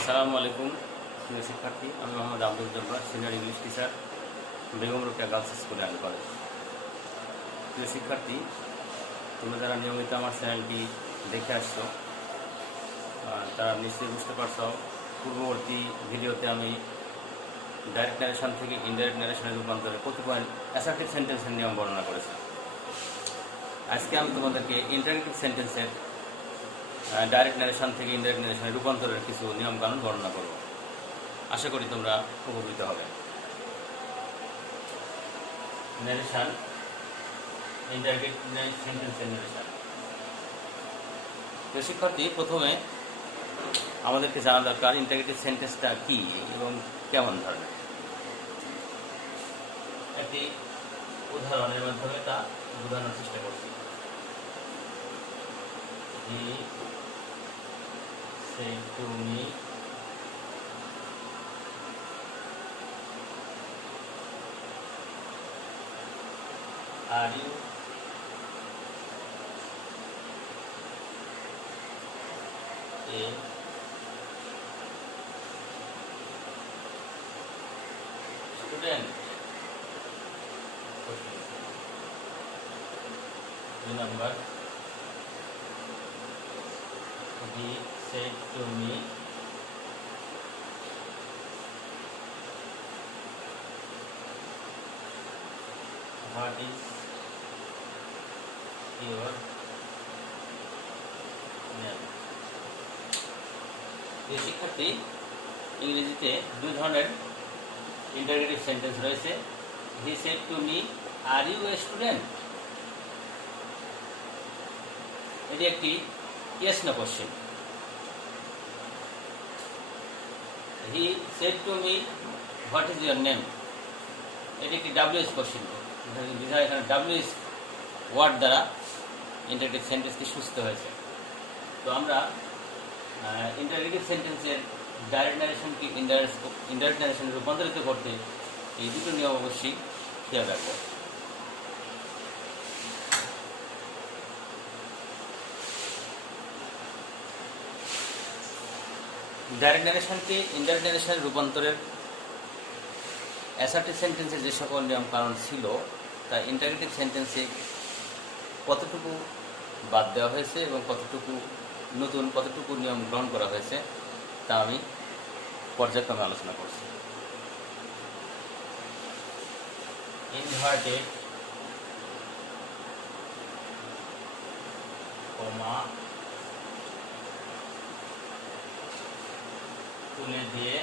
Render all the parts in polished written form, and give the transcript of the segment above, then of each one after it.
আসসালামু আলাইকুম প্রিয় শিক্ষার্থী, আমি Mohammad Abdul Jabbar, senior English teacher, Begum Rokeya girls school and college. প্রিয় শিক্ষার্থী, তোমরা যারা নিয়মিত আমার চ্যানেলটি দেখে আসছো তারা নিশ্চয়ই বুঝতে পারছো পূর্ববর্তী ভিডিওতে আমি ডাইরেক্ট ন্যারেশন থেকে ইনডাইরেক্ট ন্যারেশনের রূপান্তরে কতিপয় অ্যাসার্টিভ সেন্টেন্সের নিয়ম বর্ণনা করেছি। আজকে আমি তোমাদেরকে ইন্টারেক্টিভ সেন্টেন্সের ডাইরেক্ট ন্যারেশন থেকে ইনডাইরেক্ট ন্যারেশনের রূপান্তরের কিছু নিয়মকানুন বর্ণনা করব। আশা করি তোমরা উপকৃত হবে। ন্যারেশন, ইন্টারেক্টিভ সেন্টেন্সের ন্যারেশন। তো শিক্ষার্থী, প্রথমে আমাদেরকে জানা দরকার ইন্টারেক্টিভ সেন্টেন্সটা কি এবং কেমন ধরনের। একটি উদাহরণের মাধ্যমে তা বোঝানোর চেষ্টা করছি। He said to me, are you a student? Remember, he said to me, what is your name? প্রিয় শিক্ষার্থী, ইংরেজিতে দুই ধরনের ইন্টারোগেটিভ সেন্টেন্স রয়েছে। He said to me, are you a student? এটি একটি yes no question. He said to me, what is your name? এটি একটি ডাব্লিউএস কোশ্চেন। এখানে ডাব্লিউএস ওয়ার্ড দ্বারা ইন্টারোগেটিভ সেন্টেন্সটি সূচিত হয়েছে। তো আমরা ইন্টারোগেটিভ সেন্টেন্সের ডাইরেক্ট ন্যারেশনকে ইনডাইরেক্ট ন্যারেশনে রূপান্তরিত করতে এই দুটো নিয়ম অবশ্যই খেয়াল রাখব। ডাইরেক্ট ন্যারেশনকে ইনডাইরেক্ট ন্যারেশনের রূপান্তরের অ্যাসার্টিভ সেন্টেন্সের যে সকল নিয়ম কারণ ছিল তা ইন্টারোগেটিভ সেন্টেন্সে কতটুকু বাদ দেওয়া হয়েছে এবং কতটুকু নিয়ম গ্রহণ করা হয়েছে তা আমি পর্যায়ক্রমে আলোচনা করছি। ইনভার্টেড কমা তুলে দিয়ে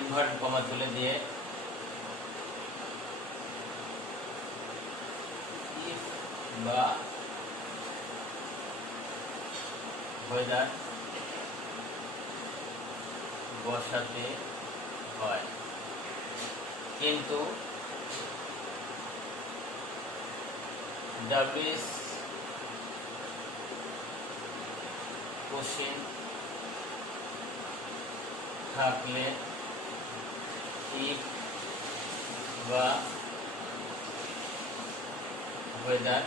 ইনভার্টেড কমা তুলে দিয়ে ইফ বা ওয়েদার বসাতে হয়, কিন্তু ডাব্লিউএস কোশ্চেন থাকলে ইফ বা ওয়েদার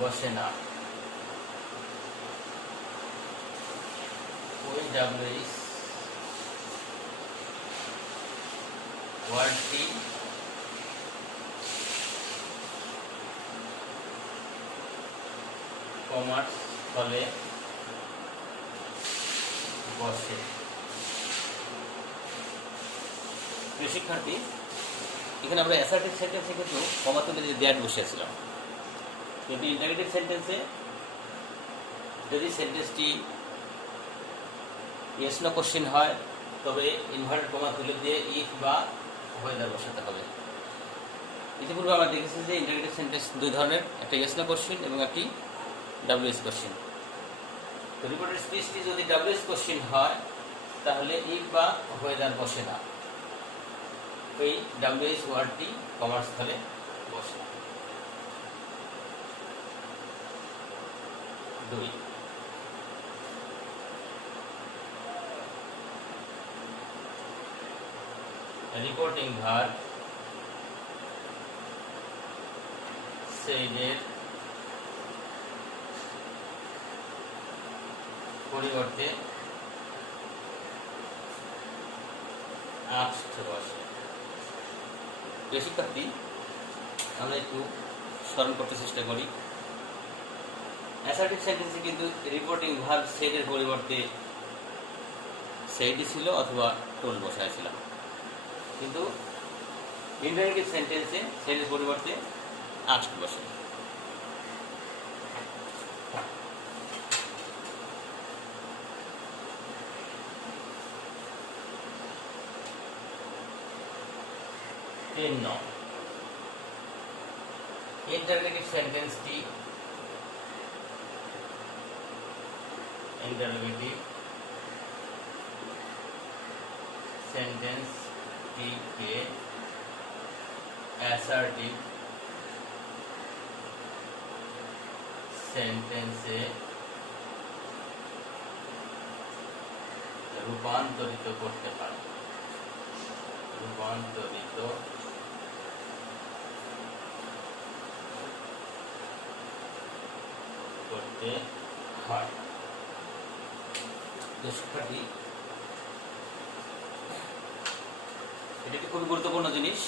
বসে না। ওই ডাব্লিউএস ওয়ার্ডটি কমার ফলে বসে। প্রিয় শিক্ষার্থী, এখানে আমরা অ্যাসার্টিভ সেন্টেন্সে কিন্তু কমা তুলে যে দ্যাট বসিয়েছিলাম, কিন্তু ইন্টারোগেটিভ সেন্টেন্সে যদি সেন্টেন্সটি ইয়েস নো কোশ্চেন হয় তবে ইনভার্টেড কমা তুলে দিয়ে ইফ বা ওয়েদার বসাতে হবে। ইতিপূর্বে আমরা দেখেছি যে ইন্টারোগেটিভ সেন্টেন্স দুই ধরনের, একটা ইয়েস নো কোশ্চেন এবং একটি ডাব্লিউএস কোশ্চেন। তো রিপোর্টেড স্পিচটি যদি ডাব্লিউএস কোশ্চেন হয় তাহলে ইফ বা ওয়েদার বসে না, ওই ডাব্লিউএস ওয়ার্ডটি কমার স্থলে বসে। 2 রিপোর্টিং ভার্ব সেইডের পরিবর্তে আস্ট বসে। প্রিয় শিক্ষার্থী, আমরা একটু স্মরণ করতে চেষ্টা করি। অ্যাসার্টিভ সেন্টেন্সে কিন্তু রিপোর্টিং ভার্ব সেইডের পরিবর্তে সেইডই ছিল অথবা টোল বসাইছিলাম, কিন্তু ইন্টারোগেটিভ সেন্টেন্সে সেইডের পরিবর্তে আস্ট বসে। ইন্টারোগেটিভ সেন্টেন্সটি সেন্টেন্সটিকে অ্যাসার্টিভ সেন্টেন্সে রূপান্তরিত করতে পারে। রূপান্তরিত করতে হয়। শিক্ষার্থী, এটা একটি খুবই গুরুত্বপূর্ণ জিনিস।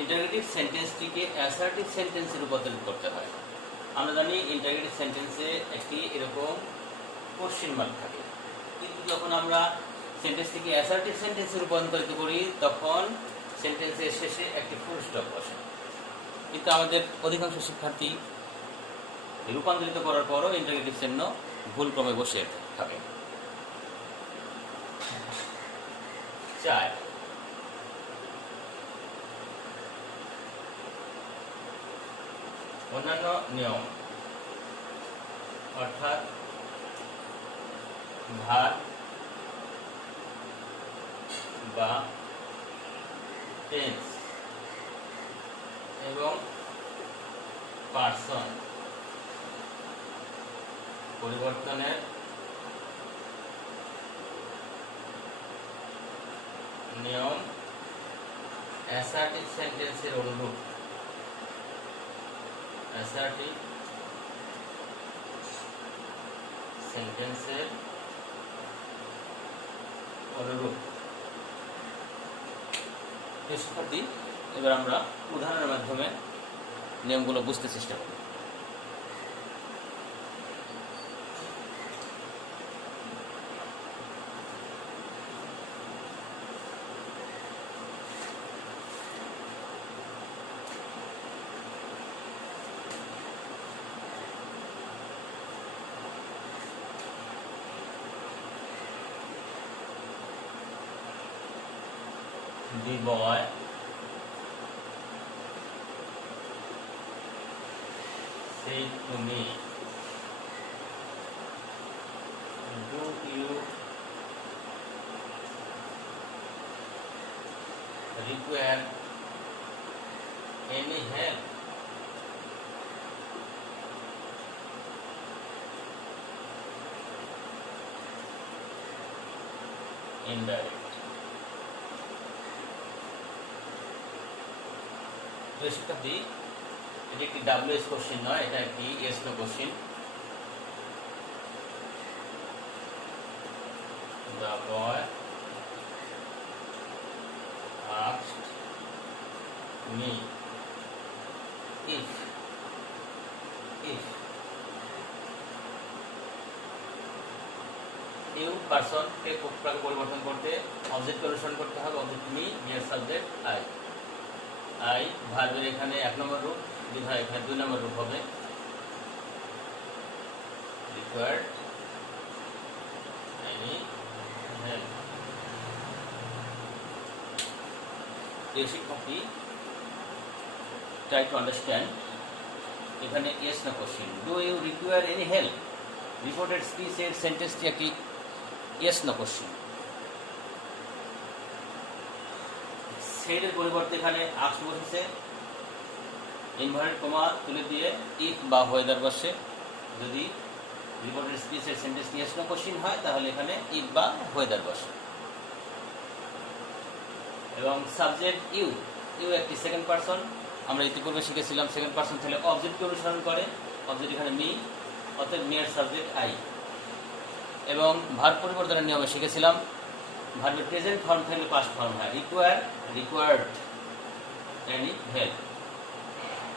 ইন্টারোগেটিভ সেন্টেন্সটিকে অ্যাসার্টিভ সেন্টেন্সে রূপান্তরিত করতে হয়। আমরা জানি ইন্টারোগেটিভ সেন্টেন্সে একটি এরকম কোশ্চেন মার্ক থাকে, কিন্তু যখন আমরা সেন্টেন্সটিকে অ্যাসার্টিভ সেন্টেন্সে রূপান্তরিত করি তখন সেন্টেন্সের শেষে একটি ফুল স্টপ বসে। কিন্তু আমাদের অধিকাংশ শিক্ষার্থী রূপান্তরিত করার পরও ইন্টারোগেটিভ চিহ্ন ভুল ক্রমে বসে থাকে। 4, অন্যান্য নিয়ম, অর্থাৎ ভার্ব বা টেন্স এবং পার্সন পরিবর্তনের নিয়ম অ্যাসার্টিভ সেন্টেন্সের অনুরূপ। অ্যাসার্টিভ সেন্টেন্সের অনুরূপ। শিক্ষার্থী, এবার আমরা উদাহরণের মাধ্যমে নিয়মগুলো বুঝতে চেষ্টা করি। The boy said to me, do you require any help? Indirect. শিক্ষার্থী, এটি একটি WS কোশ্চেন নয়, এটা একটি yes no question. The boy asked me if you person কে পরিবর্তন করতে অবজেক্ট অনুসরণ করতে হবে। অবজেক্ট মি, মেয়ের সাবজেক্ট আই। আই ভার্বের এখানে 1 নম্বর রূপ, বিধায় এখানে 2 নম্বর রূপ হবে। Required any help. প্রিয় শিক্ষার্থী, ট্রাই টু আন্ডারস্ট্যান্ড। এখানে yes no question. Do you require any help? Reported স্পিচের সেন্টেন্সটি একটি ইয়েস না কোশ্চেন। সেইডের পরিবর্তে এখানে আস্ক বসেছে, ইনভার্টেড কমা তুলে দিয়ে ইফ বা হোয়েদার বসে। যদি রিপোর্টেড স্পিচের সেন্টেন্স ইয়েস নো কোশ্চেন হয় তাহলে এখানে ইফ বা হোয়েদার বসে। এবং সাবজেক্ট ইউ, ইউ একটি সেকেন্ড পারসন। আমরা ইতিপূর্বে শিখেছিলাম সেকেন্ড পারসন থাকলে অবজেক্টকে অনুসরণ করে, অবজেক্ট এখানে মি, অর্থাৎ মেয়ের সাবজেক্ট আই। এবং ভার্ব পরিবর্তনের নিয়মে শিখেছিলাম ভার্বের প্রেজেন্ট ফর্ম থাকলে পাস্ট ফর্ম হয়, require, required, any help.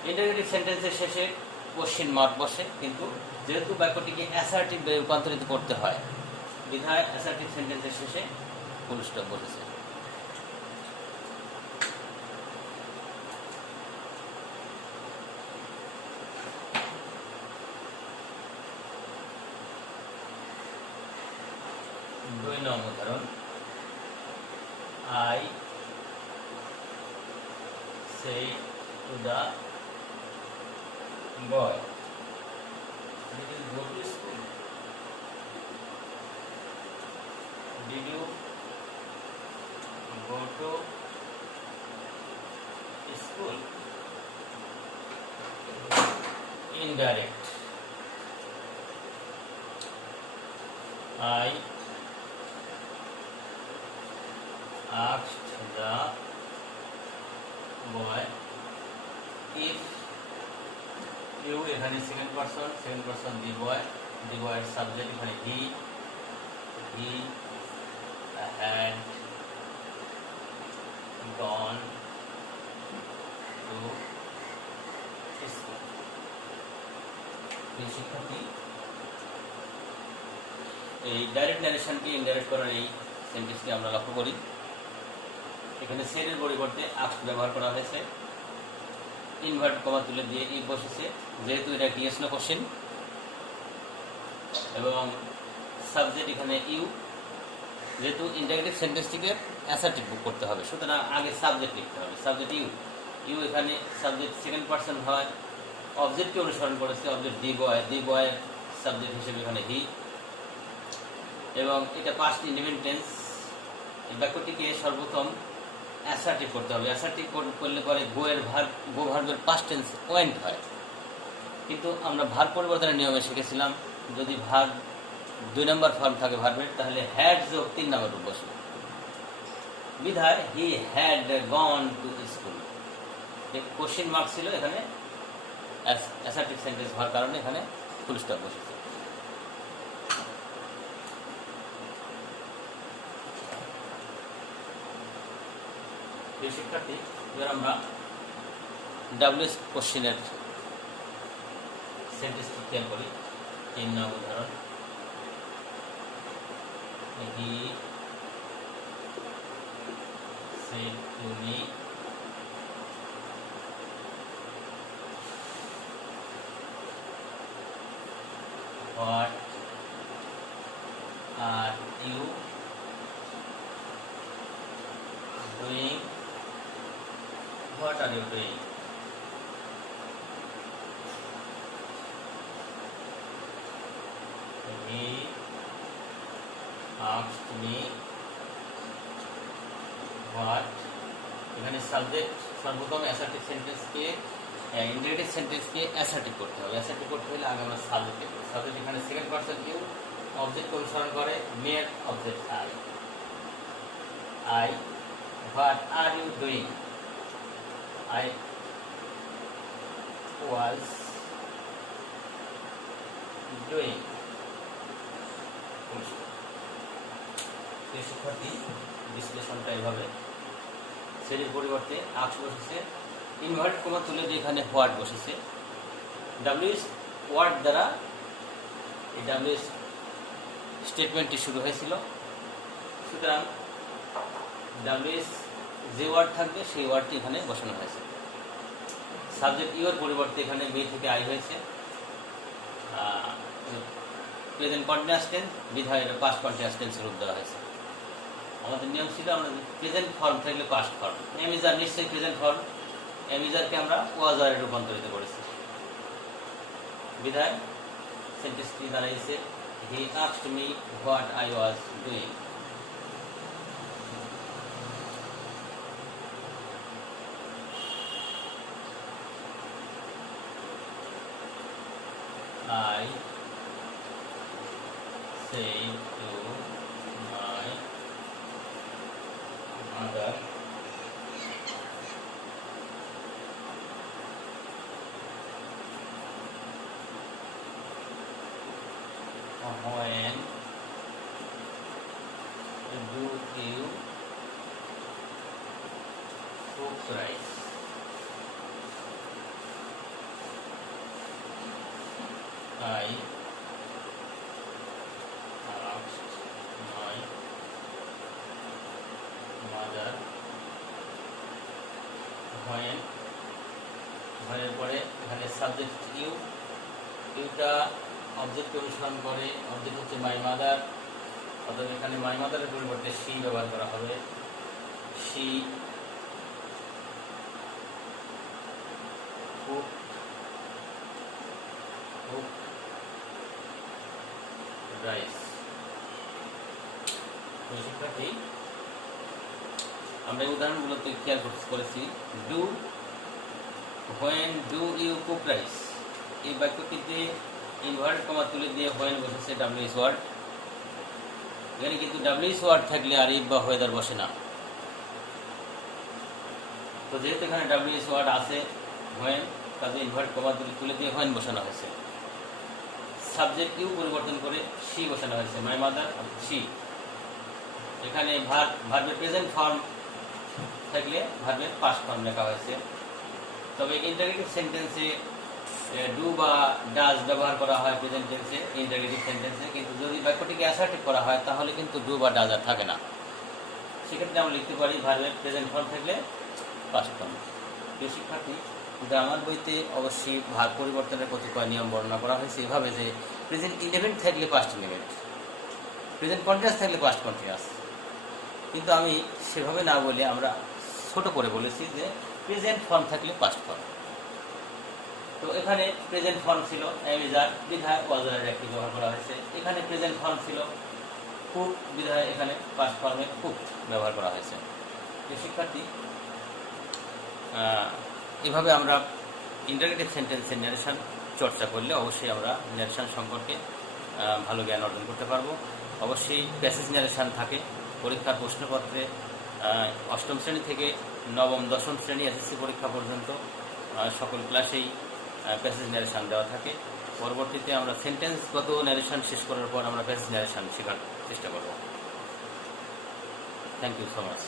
Interrogative সেন্টেন্সের শেষে কোশ্চেন মার্ক বসে, কিন্তু যেহেতু বাক্যটিকে অ্যাসার্টিভে রূপান্তরিত করতে হয় বিধায় অ্যাসার্টিভ সেন্টেন্সের শেষে ফুল স্টপ বসেছে। দুই নম্বর উদাহরণ, I say to the boy, did you go to school? Did you go to school? Indirect. I asked the boy if you, এখানে সেকেন্ড পারসন the boy এর সাবজেক্ট এখানে he had gone to school. শিক্ষার্থী, এই direct ন্যারেশনকে indirect করার এই সেন্টেন্সটি আমরা লক্ষ্য করি। এখানে সেলের পরিবর্তে আস্ক ব্যবহার করা হয়েছে, ইনভার্ট কমা তুলে দিয়ে ই বসেছে, যেহেতু এটা একটি ইয়েস নো কোশ্চেন। এবং সাবজেক্ট এখানে ইউ, যেহেতু ইন্টারোগেটিভ সেন্টেন্সটিকে অ্যাসার্টিভ করতে হবে, সুতরাং আগে সাবজেক্ট লিখতে হবে, সাবজেক্ট ইউ। ইউ এখানে সাবজেক্ট সেকেন্ড পারসন হয়, অবজেক্টকে অনুসরণ করেছে, অবজেক্ট দি বয়ের সাবজেক্ট হিসেবে এখানে হি। এবং এটা পাস্ট ইন্ডিপেন্ডেন্ট টেন্স। এই বাক্যটিকে সর্বপ্রথম অ্যাসার্টিভ করতে হবে, অ্যাসার্টিভ করলে পরে গো ভার্বের পাস্ট টেন্স ওয়েন্ট হয়। কিন্তু আমরা ভার্ব পরিবর্তনের নিয়মে শিখেছিলাম যদি ভার্ব 2 নম্বর ফর্ম থাকে ভার্বের, তাহলে হ্যাড যোগ 3 নম্বর রূপ বসবে, বিধায় he had gone to school. Question mark ছিল এখানে, অ্যাসার্টিভ সেন্টেন্স হওয়ার কারণে এখানে ফুল স্টপ বসেছে। শিক্ষার্থী, এবার আমরা ডাব্লিউএস কোশ্চেনের সেন্টেন্সটি খেয়াল করি। 3 নম্বর উদাহরণ, he said to me what are you doing? What are you doing? He asked me what, এখানে সাবজেক্ট সর্বপ্রথম অ্যাসার্টিভ সেন্টেন্সকে ইন্টারোগেটিভ সেন্টেন্সকে অ্যাসার্টিভ করতে হবে। অ্যাসার্টিভ করতে হলে আগে আমরা সাবজেক্ট লিখব। সাবজেক্ট এখানে সেকেন্ড পারসন ইউ, অবজেক্ট অনুসরণ করে মেয়ের object I. What are you doing? I was doing. শিক্ষার্থী, বিশ্লেষণটা এইভাবে, সেটির পরিবর্তে আক্স বসেছে, ইনভার্ট কমা তুলে দিয়ে এখানে হোয়াট বসেছে। ডাব্লিউএস ওয়ার্ড দ্বারা এই ডাব্লিউএস স্টেটমেন্টটি শুরু হয়েছিল, সুতরাং ডাব্লিউএস যে ওয়ার্ড থাকবে সেই ওয়ার্ডটি এখানে বসানো হয়েছে। সাবজেক্ট ইউর পরিবর্তে এখানে মি থেকে আই হয়েছে। প্রেজেন্ট কন্টিনিউয়াস টেন্স বিধায় এটা পাস্ট কন্টিনিউয়াস টেন্সের রূপ দেওয়া হয়েছে। আমাদের নিয়ম ছিল আমরা প্রেজেন্ট ফর্ম থাকলে পাস্ট ফর্ম, এমিজার নিশ্চয়ই প্রেজেন্ট ফর্ম, এমিজারকে আমরা ওয়াজারে রূপান্তরিত করেছি, বিধায় সেন্টেন্সটি দাঁড়িয়েছে he asked me what I was doing. I said to my mother Do you cook rice? I asked my mother when এর পরে এখানে সাবজেক্ট ইউটা অবজেক্ট অনুসরণ করে, অবজেক্ট হচ্ছে মাই মাদার, অর্থাৎ এখানে মাই মাদারের পরিবর্তে শি ব্যবহার করা হবে। She cook rice. শিক্ষার্থী, আমরা এই উদাহরণগুলোতে খেয়াল করেছি do, when do you cook rice, এই বাক্যটিতে ইনভার্টেড কমা তুলে দিয়ে হোয়েন বসেছে ডাব্লিউএস ওয়ার্ড। এখানে কিন্তু ডাব্লিউএস ওয়ার্ড থাকলে আর ইফ বা ওয়েদার বসে না। তো যেহেতু এখানে ডাব্লিউএস ওয়ার্ড আছে হোয়েন, কাজে ইনভার্টেড কমা তুলে দিয়ে হোয়েন বসানো হয়েছে। সাবজেক্ট ইউ পরিবর্তন করে শি বসানো হয়েছে, মাই মাদার শি। এখানে ভার্বের প্রেজেন্ট ফর্ম থাকলে ভার্বের পাস্ট ফর্ম লেখা হয়েছে। তবে ইন্টারগেটিভ সেন্টেন্সে ডু বা ডাজ ব্যবহার করা হয় প্রেজেন্ট টেন্সে, ইন্টারগেটিভ সেন্টেন্সে। কিন্তু যদি বাক্যটিকে অ্যাসার্টিভ করা হয় তাহলে কিন্তু ডু বা ডাজ আর থাকে না। সেক্ষেত্রে আমরা লিখতে পারি ভার্বের প্রেজেন্ট ফর্ম থাকলে পাস্ট ফর্ম। প্রিয় শিক্ষার্থী, গ্রামার বইতে অবশ্যই ভাগ পরিবর্তনের কতিপয় নিয়ম বর্ণনা করা হয়েছে এভাবে যে প্রেজেন্ট ইনডেফিনিট থাকলে পাস্ট ইনডেফিনিট, প্রেজেন্ট কন্টিনিউয়াস থাকলে পাস্ট কন্টিনিউয়াস। কিন্তু আমি সেভাবে না বলে আমরা ছোট করে বলেছি যে প্রেজেন্ট ফর্ম থাকলে পাস্ট ফর্ম। তো এখানে প্রেজেন্ট ফর্ম ছিল অ্যামিজার, বিধায় ওয়াজারের একটি ব্যবহার করা হয়েছে। এখানে প্রেজেন্ট ফর্ম ছিল কুক, বিধায় এখানে পাস্ট ফর্মে কুক ব্যবহার করা হয়েছে। শিক্ষার্থী, এভাবে আমরা ইন্টারগেটিভ সেন্টেন্সের ন্যারেশন চর্চা করলে অবশ্যই আমরা ন্যারেশন সম্পর্কে ভালো জ্ঞান অর্জন করতে পারবো। অবশ্যই প্যাসেজ ন্যারেশন থাকে পরীক্ষার প্রশ্নপত্রে। অষ্টম শ্রেণী থেকে নবম দশম শ্রেণী এসএসসি পরীক্ষা পর্যন্ত সকল ক্লাসেই প্যাসেজ ন্যারেশন দেওয়া থাকে। পরবর্তীতে আমরা সেন্টেন্সগত ন্যারেশন শেষ করার পর আমরা প্যাসেজ ন্যারেশন শেখার চেষ্টা করব। Thank you so much.